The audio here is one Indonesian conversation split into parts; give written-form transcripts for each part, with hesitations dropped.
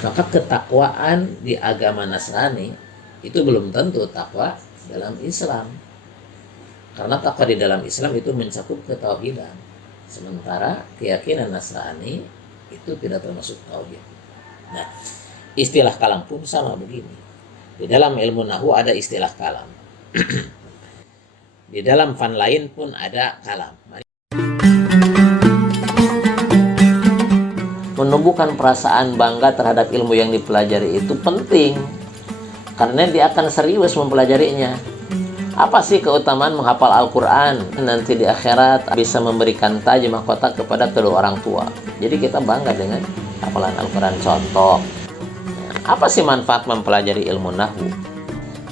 Maka ketakwaan di agama Nasrani itu belum tentu takwa dalam Islam. Karena takwa di dalam Islam itu mencakup ketauhidan. Sementara keyakinan Nasrani itu tidak termasuk tauhid. Nah, istilah kalam pun sama begini. Di dalam ilmu nahwu ada istilah kalam. Di dalam fan lain pun ada kalam. Menumbuhkan perasaan bangga terhadap ilmu yang dipelajari itu penting, karena dia akan serius mempelajarinya. Apa sih keutamaan menghafal Al-Quran? Nanti di akhirat bisa memberikan taj mahkota kepada kedua orang tua. Jadi kita bangga dengan hafalan Al-Quran. Contoh, apa sih manfaat mempelajari ilmu nahwu?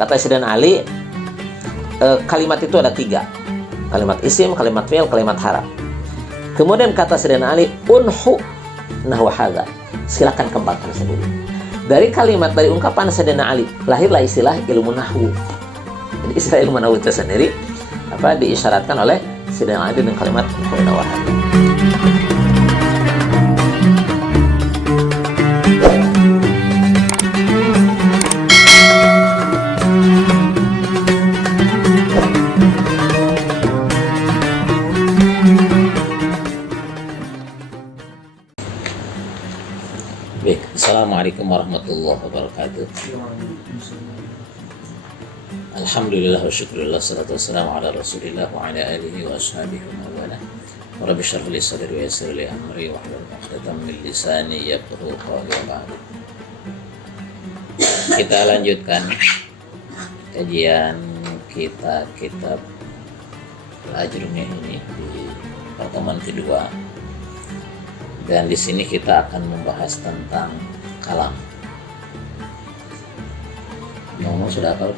Kata Sayyidina Ali, kalimat itu ada 3. Kalimat isim, kalimat fi'il, kalimat haraf. Kemudian kata Sayyidina Ali, unhu nahwa hadza, silakan kembangkan sendiri. Dari ungkapan Sayyidina Ali lahirlah istilah ilmu nahwu. Jadi istilah ilmu nahwu itu sendiri diisyaratkan oleh Sayyidina Ali dengan kalimat nahwa hadza. Baik, Assalamualaikum warahmatullahi wabarakatuh. Alhamdulillah wa syukurillah, salatu wassalamu ala rasulillah wa ala alihi wa ashabihi wa mawala. Rabbi shrah li sadri wa yassir li amri wa hlul 'uqdatam min lisani yafqahu qawli wa ba'du. Kita lanjutkan kajian kita kitab Al-Ajrumiyah ini di pertemuan kedua. Dan di sini kita akan membahas tentang kalam. Ngomong sudah apa?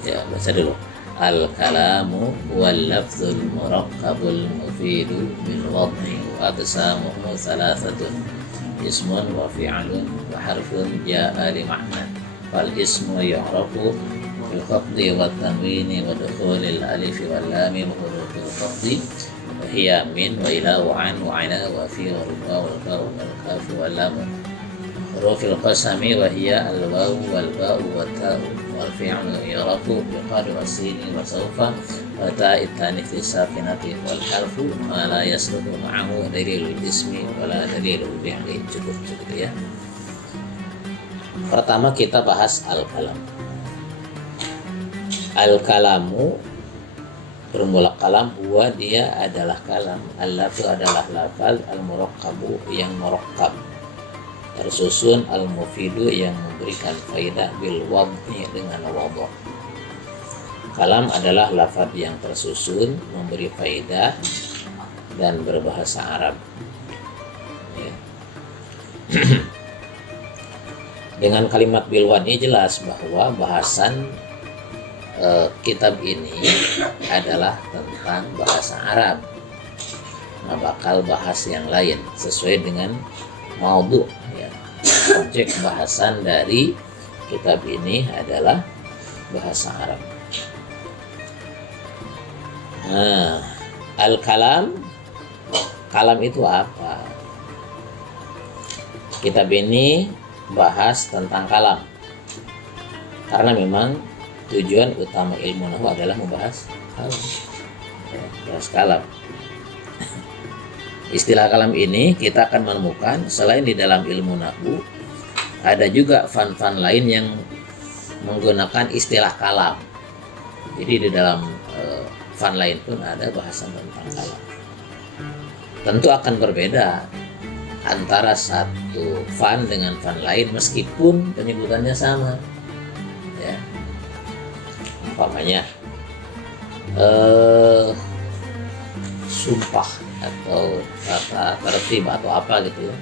Ya, baca dulu. Al-kalamu wal lafzul murakkabul mufidu min wad'i wa aqsamuhu thalathatun. Ismun wa fi'lun wa harfun ja'a li ma'na. Fal ismu yu'rafu bil khafdi wat tanwini wa dukhulil alif wal lam wa hurufil khafdi. Hiya min wa ila wa an wa ana wa fi wa ruba wal ba wal kaf wal lam. Hurufil qasami wa hiya al waw wal ba wa ta wal fi'lu yarafu bi qad wa sin wa sawfa wa ta ittanith sakinati wal harfu ma la yasluhu ma'ahu dalilul ismi wa la dalilul fi'li. Cukup ya. Pertama kita bahas al-kalam. Al-kalamu bermula kalam, huwa dia adalah kalam, al-lafzu adalah lafaz, al-murakkabу yang murakkab, tersusun, al-mufidu yang memberikan faidah, bil wad'i dengan wadh'. Kalam adalah lafaz yang tersusun, memberi faidah dan berbahasa Arab. Ya. Dengan kalimat bil wad'i jelas bahwa bahasan kitab ini adalah tentang bahasa Arab. Nah, bakal bahas yang lain sesuai dengan maudhu, ya. Objek bahasan dari kitab ini adalah bahasa Arab. Nah, al-kalam, kalam itu apa? Kitab ini bahas tentang kalam karena memang tujuan utama ilmu nahwu adalah membahas kalam, bahas kalam. Istilah kalam ini kita akan menemukan selain di dalam ilmu nahwu, ada juga fan-fan lain yang menggunakan istilah kalam. Jadi di dalam fan lain pun ada bahasan tentang kalam. Tentu akan berbeda antara satu fan dengan fan lain meskipun penyebutannya sama. Ya. Umpamanya sumpah atau kata tertib atau apa gitu ya.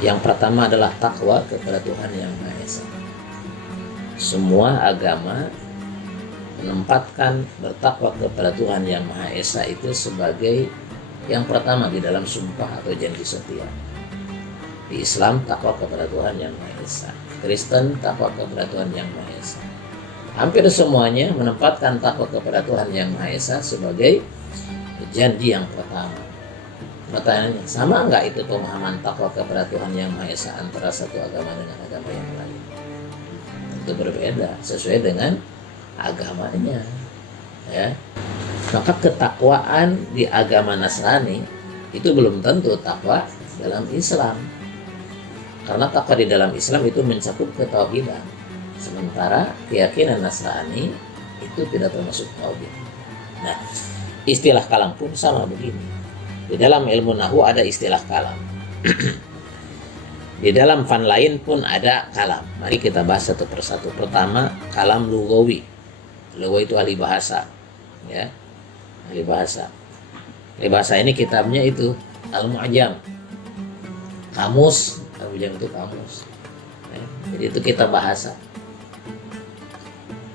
Yang pertama adalah takwa kepada Tuhan Yang Maha Esa. Semua agama menempatkan bertakwa kepada Tuhan Yang Maha Esa itu sebagai yang pertama di dalam sumpah atau janji setia. Di Islam takwa kepada Tuhan Yang Maha Esa. Kristen takwa kepada Tuhan Yang Maha Esa. Hampir semuanya menempatkan takwa kepada Tuhan Yang Maha Esa sebagai janji yang pertama. Pertanyaannya, sama enggak itu pemahaman takwa kepada Tuhan Yang Maha Esa antara satu agama dengan agama yang lain? Tentu berbeda sesuai dengan agamanya, ya. Maka ketakwaan di agama Nasrani itu belum tentu takwa dalam Islam, karena takwa di dalam Islam itu mencakup ketauhidan, sementara keyakinan Nasrani itu tidak termasuk tauhid. Nah, istilah kalam pun sama begini. Di dalam ilmu nahwu ada istilah kalam. Di dalam fan lain pun ada kalam. Mari kita bahas satu persatu. Pertama, kalam lugawi. Lugawi itu ahli bahasa, ya. Ahli bahasa. Ahli bahasa ini kitabnya itu Al-Mu'jam. Kamus, Al-Mu'jam itu kamus. Ya. Jadi itu kitab bahasa.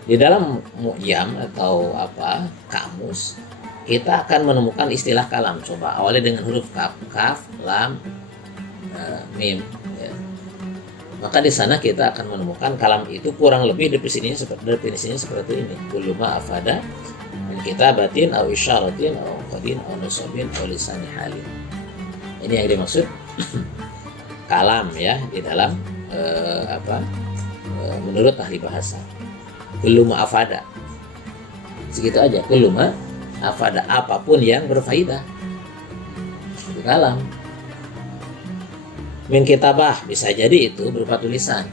Di dalam Mu'jam atau kamus, kita akan menemukan istilah kalam. Coba awalnya dengan huruf kaf, lam, mim. Ya. Maka di sana kita akan menemukan kalam itu kurang lebih definisinya seperti ini. Kullu ma afada min kitabatin aw isyaratin aw qadin aw nusabin aw lisani halin. Ini yang dimaksud kalam, ya, di dalam menurut ahli bahasa. Kullu ma afada. Segitu aja. Kullu ma afada, apapun yang berfaedah, itu kalam. Min kitabah, bisa jadi itu berupa tulisan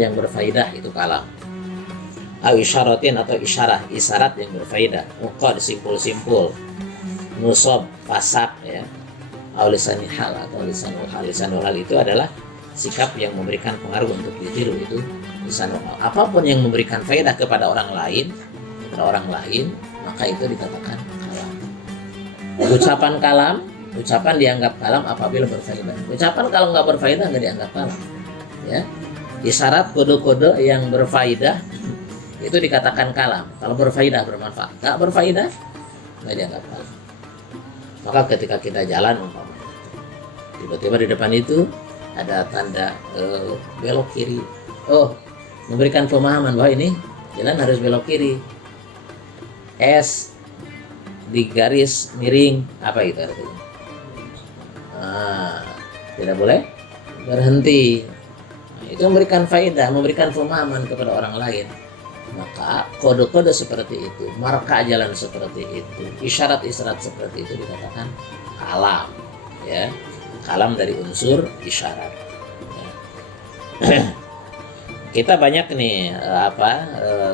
yang berfaedah, itu kalam. Aw isyaratin, atau isyarat yang berfaedah. Uqad, simpul-simpul. Nusab, fasak, ya. Aw lisanil hal, atau lisanul hal. Lisanul hal itu adalah sikap yang memberikan pengaruh untuk ditiru, itu lisanul hal. Apapun yang memberikan faedah kepada orang lain, maka itu dikatakan kalam. Ucapan kalam, ucapan dianggap kalam apabila berfaedah. Ucapan kalau nggak berfaedah nggak dianggap kalam, ya. Isyarat, kode-kode yang berfaedah itu dikatakan kalam. Kalau berfaedah, bermanfaat. Nggak berfaedah nggak dianggap kalam. Maka ketika kita jalan, umpamanya tiba-tiba di depan itu ada tanda belok kiri, memberikan pemahaman bahwa ini jalan harus belok kiri. S di garis miring, apa itu artinya? Tidak boleh berhenti. Itu memberikan faedah, memberikan pemahaman kepada orang lain. Maka kode-kode seperti itu, marka jalan seperti itu, isyarat-isyarat seperti itu dikatakan kalam, ya. Kalam dari unsur isyarat, ya. Kita banyak nih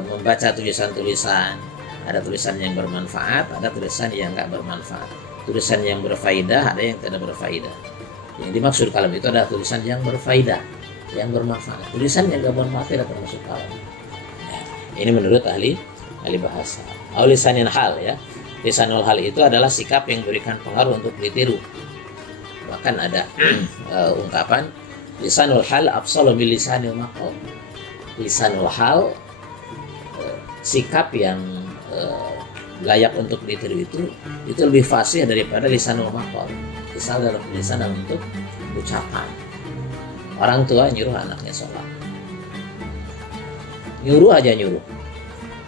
membaca tulisan-tulisan. Ada tulisan yang bermanfaat, ada tulisan yang nggak bermanfaat. Tulisan yang berfaedah, ada yang tidak berfaedah. Yang dimaksud kalam itu adalah tulisan yang berfaedah, yang bermanfaat. Tulisan yang nggak bermanfaat tidak termasuk kalam. Nah, ini menurut ahli bahasa. Lisanul hal, ya. Lisanul hal itu adalah sikap yang memberikan pengaruh untuk ditiru. Bahkan ada ungkapan lisanul hal afsalu min lisanil maqal. Lisanul hal, sikap yang layak untuk ditiru itu lebih fasih daripada lisanul maqal. Lisan dalam bentuk ucapan. Orang tua nyuruh anaknya sholat, nyuruh,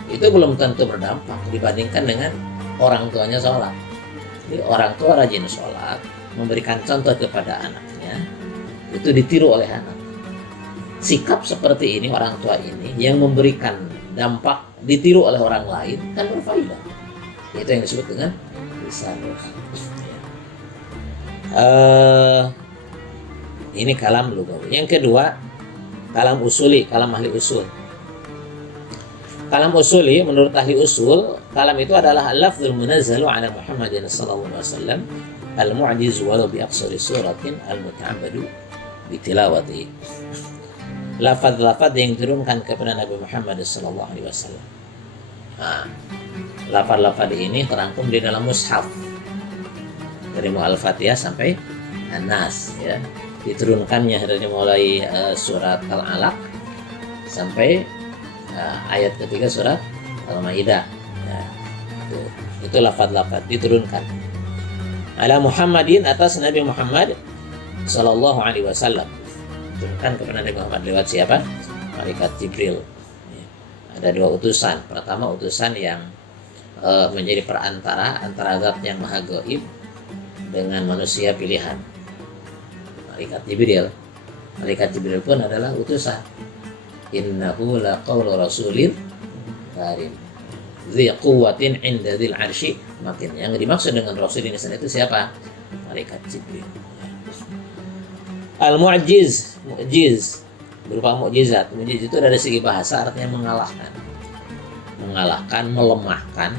itu belum tentu berdampak dibandingkan dengan orang tuanya sholat. Jadi orang tua rajin sholat, memberikan contoh kepada anaknya, itu ditiru oleh anak. Sikap seperti ini, orang tua ini yang memberikan dampak ditiru oleh orang lain, kan berfaedah. Itu yang disebut dengan lisanul hal. Ini kalam lugawi. Yang kedua, kalam usuli, kalam ahli usul. Kalam usuli menurut ahli usul, kalam itu adalah al-lafzul munazzalu ala Muhammadin sallallahu alaihi wasallam al-mu'jiz walau bi aqsari suratin al-muta'abbadu bi tilawati. Lafaz-lafaz yang diturunkan kepada Nabi Muhammad sallallahu alaihi wasallam. Lafaz-lafaz ini terangkum di dalam mushaf dari Al-Fatihah sampai An-Nas, ya. Diturunkannya dari mulai surat Al-Alaq sampai ayat ketiga surat Al-Maidah. Ya, itu lafaz-lafaz diturunkan ala Muhammadin, atas Nabi Muhammad sallallahu alaihi wasallam. Diturunkan kepada Nabi Muhammad lewat siapa? Malaikat Jibril. Ya. Ada dua utusan. Pertama, utusan yang menjadi perantara antara zat yang maha gaib dengan manusia pilihan, malaikat Jibril. Malaikat Jibril pun adalah utusan. Innahu laqaulu rasulin karim dzi quwwatin 'inda dzil 'arsy makin. Yang dimaksud dengan rasul ini itu siapa? Malaikat Jibril. Al-mu'jiz, mu'jiz berupa mukjizat. Mukjizat itu dari segi bahasa artinya mengalahkan. Mengalahkan, melemahkan,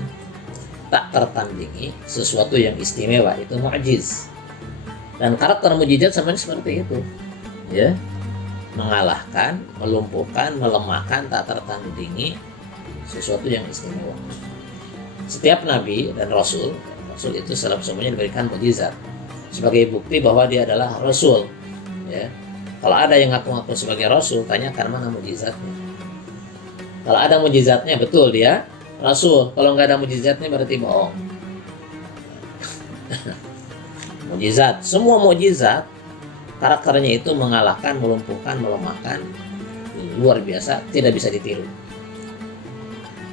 tak tertandingi, sesuatu yang istimewa, itu mu'jiz. Dan karakter mukjizat sama seperti itu. Ya. Mengalahkan, melumpuhkan, melemahkan, tak tertandingi, sesuatu yang istimewa. Setiap nabi dan rasul itu semuanya diberikan mukjizat sebagai bukti bahwa dia adalah rasul. Ya. Kalau ada yang ngaku-ngaku sebagai rasul, tanyakan mana mukjizatnya. Kalau ada mukjizatnya, betul dia rasul. Kalau nggak ada mukjizatnya berarti bohong. Mukjizat, semua mukjizat karakternya itu mengalahkan, melumpuhkan, melemahkan, luar biasa, tidak bisa ditiru.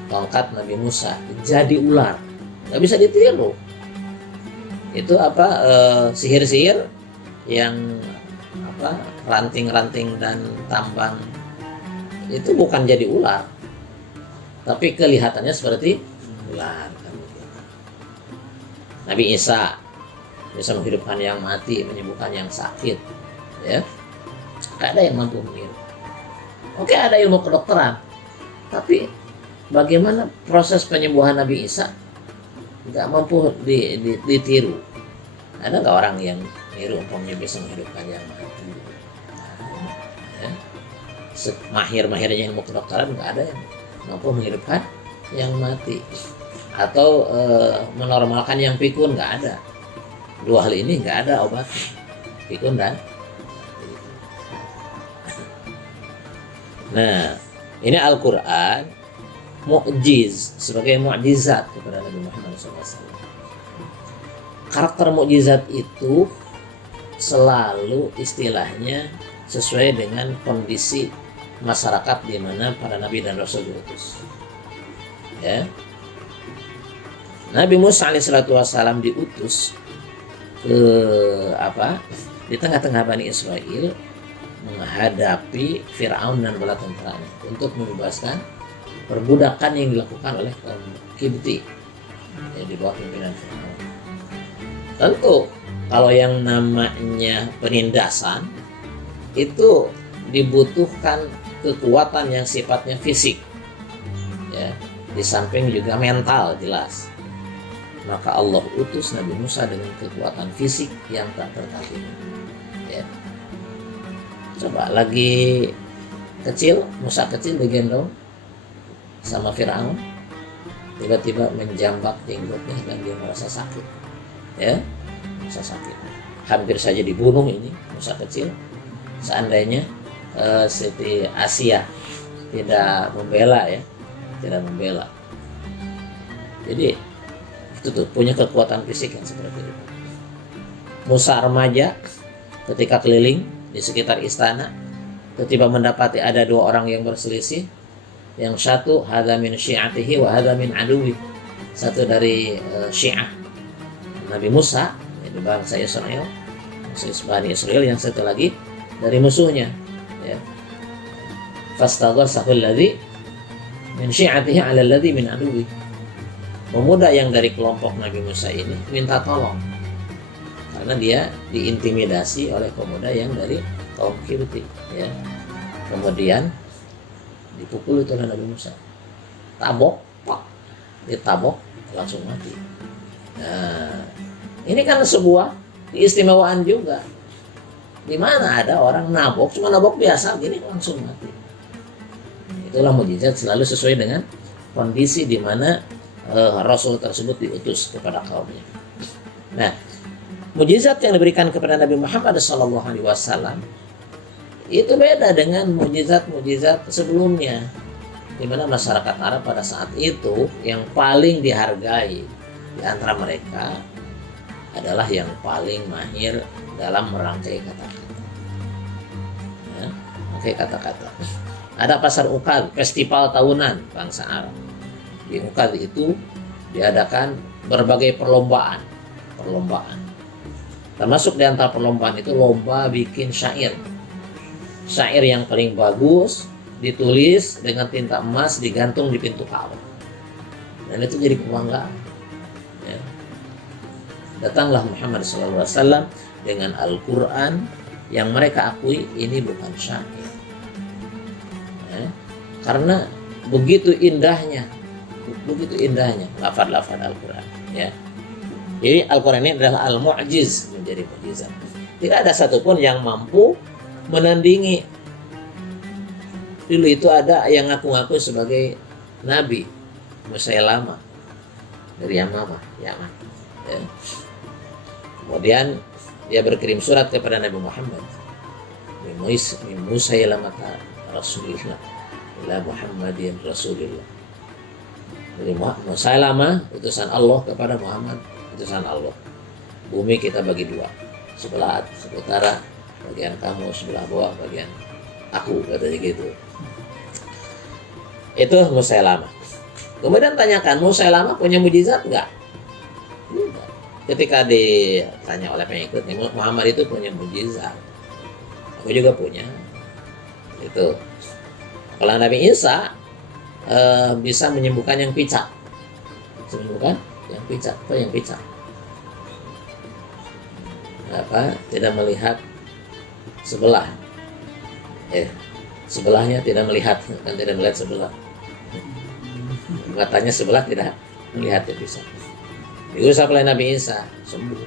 Tongkat Nabi Musa jadi ular, nggak bisa ditiru. Itu sihir-sihir yang ranting-ranting dan tambang itu bukan jadi ular, tapi kelihatannya seperti ular. Nabi Isa bisa menghidupkan yang mati, menyembuhkan yang sakit. Ya, gak ada yang mampu meniru. Oke, ada ilmu kedokteran, tapi bagaimana proses penyembuhan Nabi Isa gak mampu ditiru. Ada gak orang yang niru umpamanya bisa menghidupkan yang mati? Ya. Mahir-mahirnya ilmu kedokteran gak ada yang mampu menghidupkan yang mati, atau menormalkan yang pikun, gak ada. Dua hal ini gak ada obatnya, pikun dan. Nah, ini Al-Quran mu'jiz, sebagai mu'jizat kepada Nabi Muhammad SAW. Karakter mu'jizat itu selalu istilahnya sesuai dengan kondisi masyarakat di mana para Nabi dan Rasul diutus. Ya. Nabi Musa alaihissalam diutus ke di tengah-tengah Bani Israel menghadapi Fir'aun dan bala tentaranya untuk membebaskan perbudakan yang dilakukan oleh kaum Kipti di bawah pimpinan Fir'aun. Tentu kalau yang namanya penindasan itu dibutuhkan kekuatan yang sifatnya fisik, ya, di samping juga mental jelas. Maka Allah utus Nabi Musa dengan kekuatan fisik yang tak tertandingi. Ya. Coba lagi kecil, Musa kecil digendong sama Fir'aun, tiba-tiba menjambak jenggotnya dan dia merasa sakit. Ya, merasa sakit. Hampir saja dibunuh ini Musa kecil. Seandainya Siti Asia tidak membela, ya, tidak membela. Jadi itu tuh punya kekuatan fisik yang seperti itu. Musa remaja ketika keliling di sekitar istana, tiba-tiba mendapati ada dua orang yang berselisih. Yang satu hadza min syi'atihi wa hadza min aduwi. Satu dari Syiah Nabi Musa, yaitu bangsa Israel, Bani Israel. Yang satu lagi dari musuhnya, ya. Fastaghatsahu alladzi min syi'atihi 'ala alladzi min aduwi. Pemuda yang dari kelompok Nabi Musa ini minta tolong karena dia diintimidasi oleh pemuda yang dari kaum Kipti, ya. Kemudian dipukul itu oleh Nabi Musa, tabok, pak, ditabok langsung mati. Nah, ini kan sebuah keistimewaan juga. Di mana ada orang nabok, cuma nabok biasa gini langsung mati. Itulah mukjizat, selalu sesuai dengan kondisi di mana Rasul tersebut diutus kepada kaumnya. Nah, mukjizat yang diberikan kepada Nabi Muhammad SAW itu beda dengan mukjizat-mukjizat sebelumnya, di mana masyarakat Arab pada saat itu yang paling dihargai di antara mereka adalah yang paling mahir dalam merangkai kata-kata. Ya, merangkai kata-kata. Ada pasar Ukad, festival tahunan bangsa Arab. Di Ukad itu diadakan berbagai perlombaan. Termasuk di antara perlombaan itu lomba bikin syair. Syair yang paling bagus ditulis dengan tinta emas digantung di pintu Ka'bah. Dan itu jadi kebanggaan. Ya. Datanglah Muhammad SAW dengan Al-Quran yang mereka akui ini bukan syair. Ya. Karena begitu indahnya lafaz-lafaz Al-Quran. Ya. Jadi Al-Quran ini adalah al-mu'jiz, menjadi mukjizat. Tidak ada satupun yang mampu menandingi. Dulu itu ada yang ngaku-ngaku sebagai nabi, Musailamah dari Yamamah, Yaman. Ya. Kemudian dia berkirim surat kepada Nabi Muhammad, Musailamah Rasulullah, ila Muhammadin Rasulullah. Jadi Musailamah utusan Allah kepada Muhammad, utusan Allah. Bumi kita bagi dua, sebelah utara bagian kamu, sebelah bawah bagian aku, katanya gitu. Itu Musailamah. Kemudian tanyakan, Musailamah punya mujizat enggak? Tidak. Ketika ditanya oleh pengikutnya, Muhammad itu punya mujizat. Aku juga punya. Itu. Kalau Nabi Isa bisa menyembuhkan yang picak. Menyembuhkan yang picak. Apa yang picak? Tidak melihat sebelah. Sebelahnya tidak melihat, kan tidak melihat sebelah. Matanya sebelah tidak melihat, ya bisa. Diusap oleh Nabi Isa, sembuh.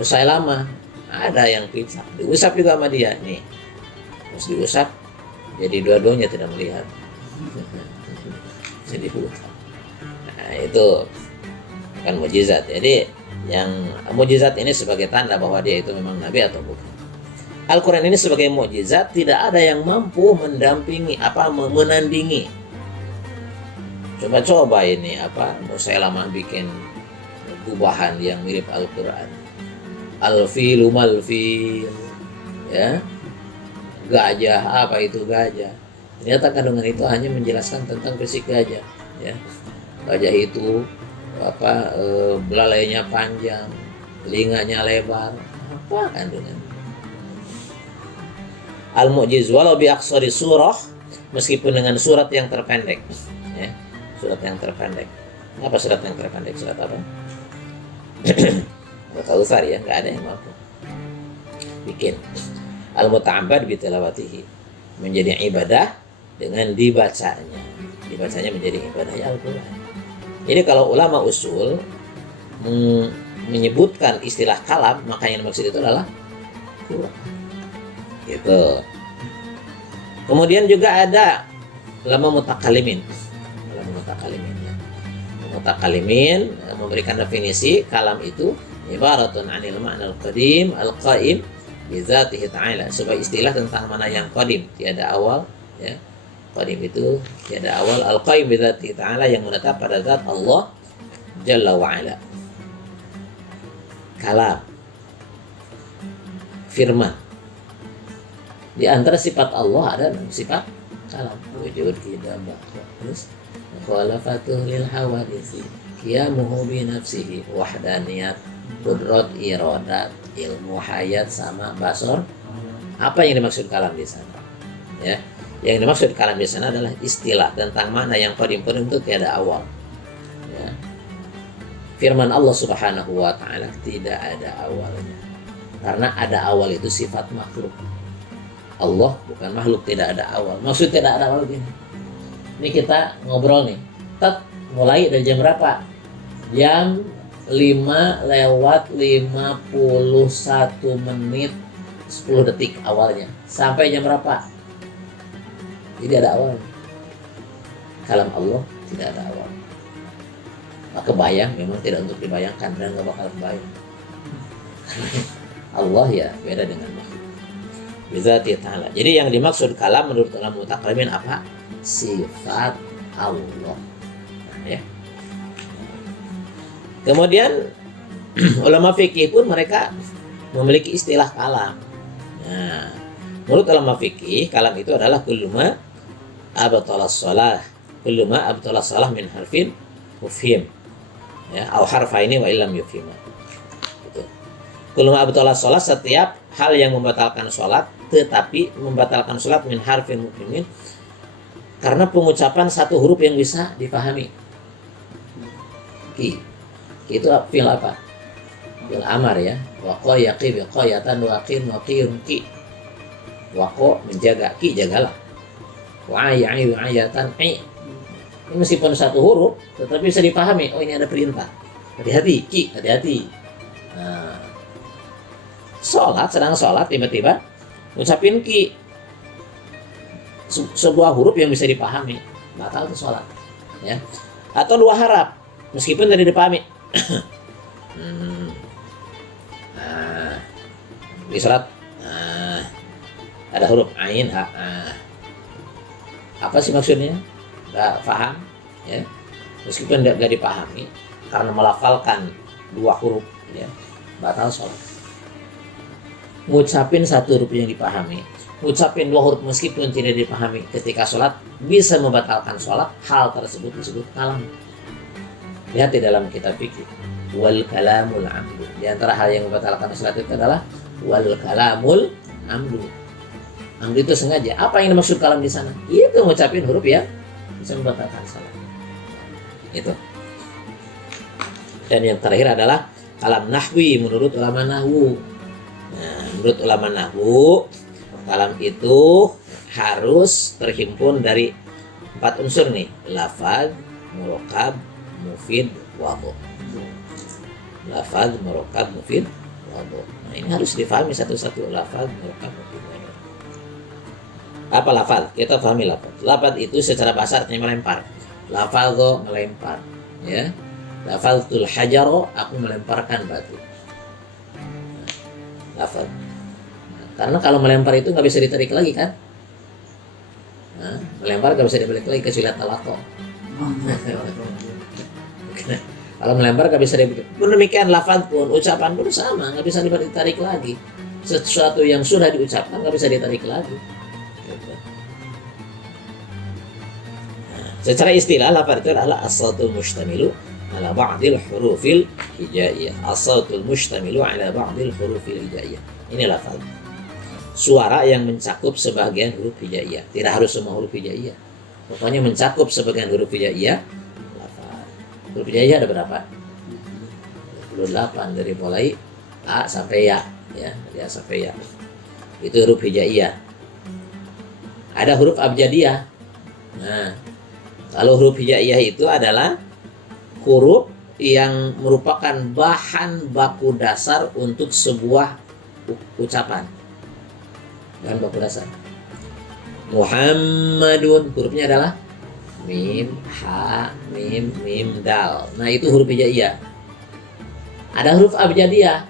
Musailamah ada yang picak, diusap juga sama dia. Nih, terus diusap, jadi dua-duanya tidak melihat. Jadi buta. Nah, itu kan mukjizat. Jadi yang mukjizat ini sebagai tanda bahwa dia itu memang nabi atau bukan. Al-Quran ini sebagai mukjizat, tidak ada yang mampu mendampingi, menandingi. Coba-coba ini Musailamah bikin gubahan yang mirip Al-Quran. Al-filu mal-fil, ya, gajah, apa itu gajah? Ternyata kandungan itu hanya menjelaskan tentang fisik gajah, ya. Gajah itu belalainya panjang, telinganya lebar, apa kandungan? Al-Mu'jiz walau bi aqsari surah, meskipun dengan surat yang terpendek, ya. Surat yang terpendek. Apa surat yang terpendek? Surat apa? Al-Kautsar, ya, enggak ada yang mampu bikin. Al-muta'abbad bi tilawatihi, menjadi ibadah dengan dibacanya. Dibacanya menjadi ibadah Al-Qur'an. Jadi kalau ulama usul menyebutkan istilah kalam, maka yang dimaksud itu adalah Quran. Gitu. Kemudian juga ada ulama mutakalimin. Ulama mutakalimin, ya. Mutakalimin memberikan definisi kalam itu ibaratun anil ma'nal qadim al-qaim bi dzatihi ta'ala, sebagai istilah tentang mana yang qadim, tiada awal, ya. Qadim itu tiada awal, al-qaim bi dzatihi ta'ala, yang menetap pada zat Allah Jalla wa ala. Kalam, firman. Di antara sifat Allah ada sifat kalam, wujud kidamah, terus mukhalafatuh lil hawadisi, qiyamuhu bi nafsihi, wahdaniyat, qudrat, iradat, ilmu, hayat, sama, basar. Apa yang dimaksud kalam di sana? Ya, yang dimaksud kalam di sana adalah istilah tentang makna yang qadim itu tiada awal. Ya. Firman Allah Subhanahu wa taala tidak ada awalnya. Karena ada awal itu sifat makhluk. Allah bukan makhluk, tidak ada awal. Maksud tidak ada awal gini. Ini kita ngobrol nih. Mulai dari jam berapa? Jam 5 lewat 51 menit 10 detik awalnya. Sampai jam berapa? Jadi ada awal. Kalam Allah tidak ada awal. Maka bayang memang tidak untuk dibayangkan dan gak bakal bayang. Allah ya beda dengan makhluk. Bizati ta'ala. Jadi yang dimaksud kalam menurut ulama mutakalimin apa? Sifat Allah. Nah, ya. Kemudian ulama fikih pun mereka memiliki istilah kalam. Nah, menurut ulama fikih, kalam itu adalah kulluma abtalas shalah, kulluma abtalas shalah min harfin mufhim. Ya, au harfaini wa illam yufhima. Gitu. Kullu ma abtala sholat, setiap hal yang membatalkan sholat, tetapi membatalkan sholat min harfin mukmin, karena pengucapan satu huruf yang bisa dipahami. Ki itu fil apa? Fil amar ya. Waqo yaqi biqayatan waqin waqirun ki. Waqo menjaga, ki jagalah. Wa'ayi ayatan ai. Ini meskipun satu huruf tetapi bisa dipahami. Oh, ini ada perintah. Hati-hati, ki, hati-hati. Nah, sedang sholat tiba-tiba ngucapin ki, sebuah huruf yang bisa dipahami, batal itu sholat ya. Atau dua harap meskipun tadi dipahami. Di sholat ada huruf ain ha. Apa sih maksudnya? Nggak paham ya, meskipun nggak dipahami karena melafalkan dua huruf ya, batal sholat. Ngucapin satu huruf yang dipahami, ngucapin dua huruf meskipun tidak dipahami ketika sholat bisa membatalkan sholat. Hal tersebut disebut kalam. Lihat di dalam kitab fikih, wal kalamul amdu. Di antara hal yang membatalkan sholat itu adalah wal kalamul amdu. Amdu itu sengaja. Apa yang dimaksud kalam di sana? Itu ngucapin huruf ya bisa membatalkan salat. Itu. Dan yang terakhir adalah kalam nahwi menurut ulama nahwu. Nah, menurut ulama nahwu, kalam itu harus terhimpun dari 4 unsur nih: lafaz, murokab, mufid, wadhu. Lafaz, murokab, mufid, wadhu. Nah, ini harus difahami satu-satu. Lafaz, murokab, mufid, wadhu. Apa lafaz? Kita pahami lafaz. Lafaz itu secara bahasa artinya melempar. Lafadho melempar, ya. Lafaztul hajaro, aku melemparkan batu. Lafaz. Karena kalau melempar itu nggak bisa ditarik lagi kan? Nah, melempar nggak bisa dibalik lagi kecuali talaqo. Kalau melempar nggak bisa dibalik. Demikian lafaz pun, ucapan pun sama, nggak bisa ditarik lagi. Sesuatu yang sudah diucapkan nggak bisa ditarik lagi. Secara istilah lafaz itu adalah as-sautul mushtamilu ala ba'dil hurufil hijaiyah. As-sautul mushtamilu ala ba'dil hurufil hijaiyah. Ini lafaz. Suara yang mencakup sebagian huruf hijaiyah. Tidak harus semua huruf hijaiyah. Pokoknya mencakup sebagian huruf hijaiyah. Lafaz. Huruf hijaiyah ada berapa? 28 dari mulai A sampai Ya, ya, Ya sampai Ya. Itu huruf hijaiyah. Ada huruf abjadiyah. Nah, kalau huruf hijaiyah itu adalah huruf yang merupakan bahan baku dasar untuk sebuah ucapan. Bahan baku dasar. Muhammadun, hurufnya adalah mim, ha, mim, mim, dal. Nah, itu huruf hijaiyah. Ada huruf abjadiyah.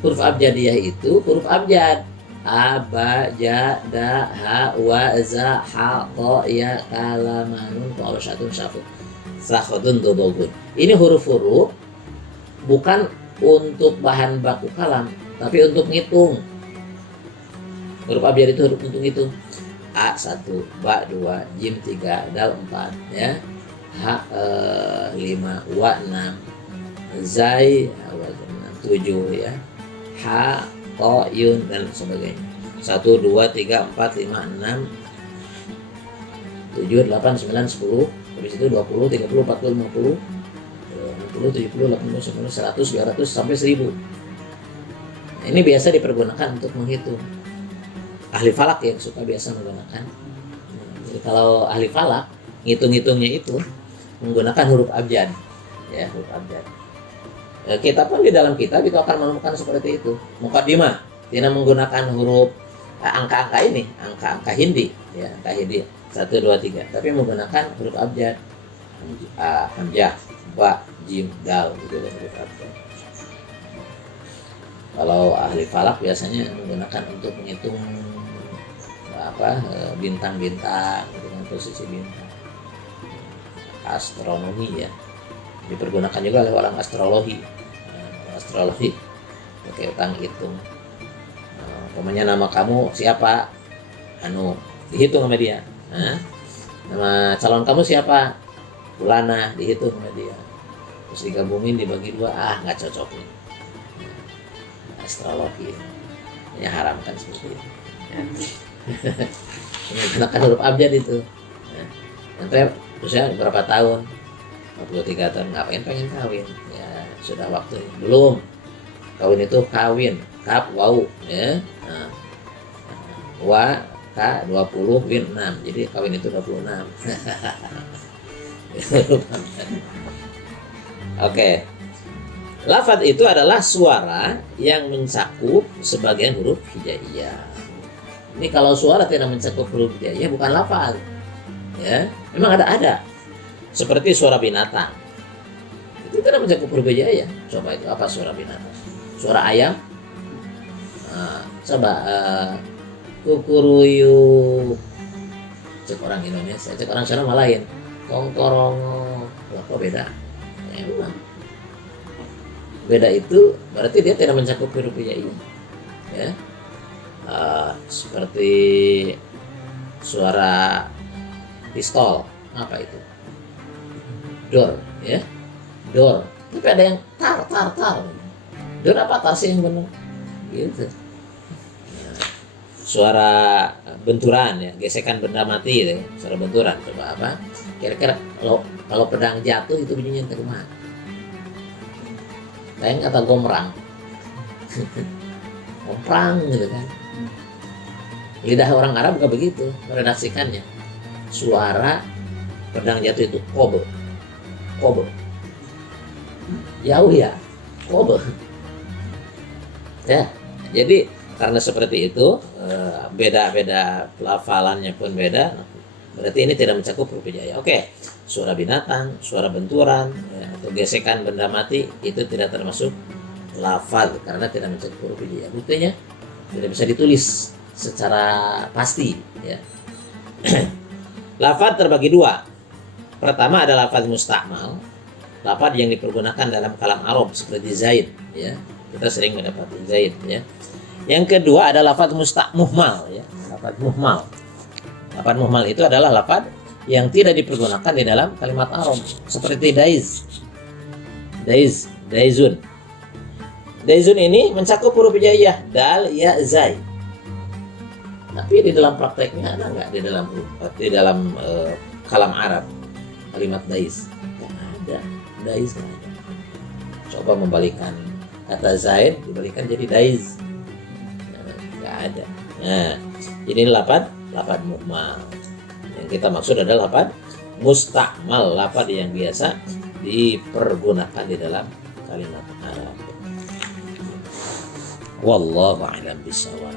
Huruf abjadiyah itu huruf abjad. A, ba, ja, da, ha, wa, za, ha, to, ya, kala, manun, to, syatun, syafut, sakhotun, dodogun. Ini huruf-huruf bukan untuk bahan baku kalam, tapi untuk ngitung. Huruf abjad itu huruf untuk ngitung. A 1, ba 2, jim 3, dal 4, ya. Ha 5, wa 6, zai 7, ya. Ha, to, yun, dan sebagainya. 1, 2, 3, 4, 5, 6, 7, 8, 9, 10. Habis itu 20, 30, 40, 50, 60, 70, 80, 90, 100, 200 sampai 1000. Nah, ini biasa dipergunakan untuk menghitung. Ahli falak yang suka biasa menggunakan. Jadi kalau ahli falak ngitung-ngitungnya itu menggunakan huruf abjad, ya, huruf abjad. Kita pun di dalam kitab itu akan menemukan seperti itu. Muqaddimah tidak menggunakan huruf angka-angka ini, angka-angka Hindi, ya, angka Hindi 1, 2, 3, tapi menggunakan huruf abjad. Hamzah, ba, jim, dal, gitu, huruf abjad. Kalau ahli falak biasanya menggunakan untuk menghitung bintang-bintang dengan posisi bintang. Astronomi, ya, dipergunakan juga oleh orang astrologi. Astrologi pakai utang hitung. Umpamanya nama kamu siapa? Dihitung sama dia. Nama calon kamu siapa? Fulana, dihitung sama dia. Terus digabungin dibagi 2, nggak cocok nih. astrologi ya haramkan seperti itu ya. Menggunakan huruf abjad itu ya. Sampai usia berapa tahun, 43 tahun, ngapain pengen kawin ya, sudah waktunya. Belum kawin itu kawin kap wau ya, nah, wa ka 20 win 6, jadi kawin itu 26. Oke. Lafadz itu adalah suara yang mencakup sebagian huruf hijaiyah. Ini kalau suara tidak mencakup huruf hijaiyah bukan lafadz. Ya, memang ada. Seperti suara binatang. Itu tidak mencakup huruf hijaiyah. Coba itu apa suara binatang? Suara ayam. Coba kukuruyu. Cek orang Indonesia, cek orang sana malain. Kongkorongo. Wah, kok beda? Ya, memang. Beda itu berarti dia tidak mencakup huruf hijaiyah. Ya. Seperti suara pistol, apa itu? Dor, ya. Dor. Tapi ada yang tar. Dor apa tar sih yang benar? Gitu. Suara benturan ya, gesekan benda mati gitu ya. Suara benturan, coba apa? Kira-kira kalau pedang jatuh itu bunyinya yang mana? Teng atau gomrang? Gomprang gitu kan. Lidah orang Arab bukan begitu meredaksikannya. Suara pedang jatuh itu kobe. Jauh ya, kobe. Ya, jadi karena seperti itu beda-beda pelafalannya pun beda. Berarti ini tidak mencakup huruf hijaiyah. Oke, suara binatang, suara benturan, ya, atau gesekan benda mati itu tidak termasuk lafaz karena tidak mencakup huruf hijaiyah. Buktinya tidak bisa ditulis secara pasti. Ya. Lafaz terbagi dua. Pertama ada lafaz musta'mal, lafaz yang dipergunakan dalam kalam Arab seperti zaid. Ya, kita sering mendapati zaid. Ya. Yang kedua ada lafaz muhmal. Ya, lafaz muhmal. Lafaz muhmal itu adalah lafaz yang tidak dipergunakan di dalam kalimat Arab seperti daizun. Daizun ini mencakup huruf hijaiyah dal, ya, zai. Tapi di dalam prakteknya ada nggak di dalam kalam Arab kalimat daiz? Nggak ada. Daiz nggak ada. Coba membalikkan kata zaid dibalikan jadi daiz. Nggak ada. Nah, ini lafaz muhmal. Yang kita maksud adalah lafaz musta'mal, lafaz yang biasa dipergunakan di dalam kalimat Arab. Wallahu a'lam bishawab.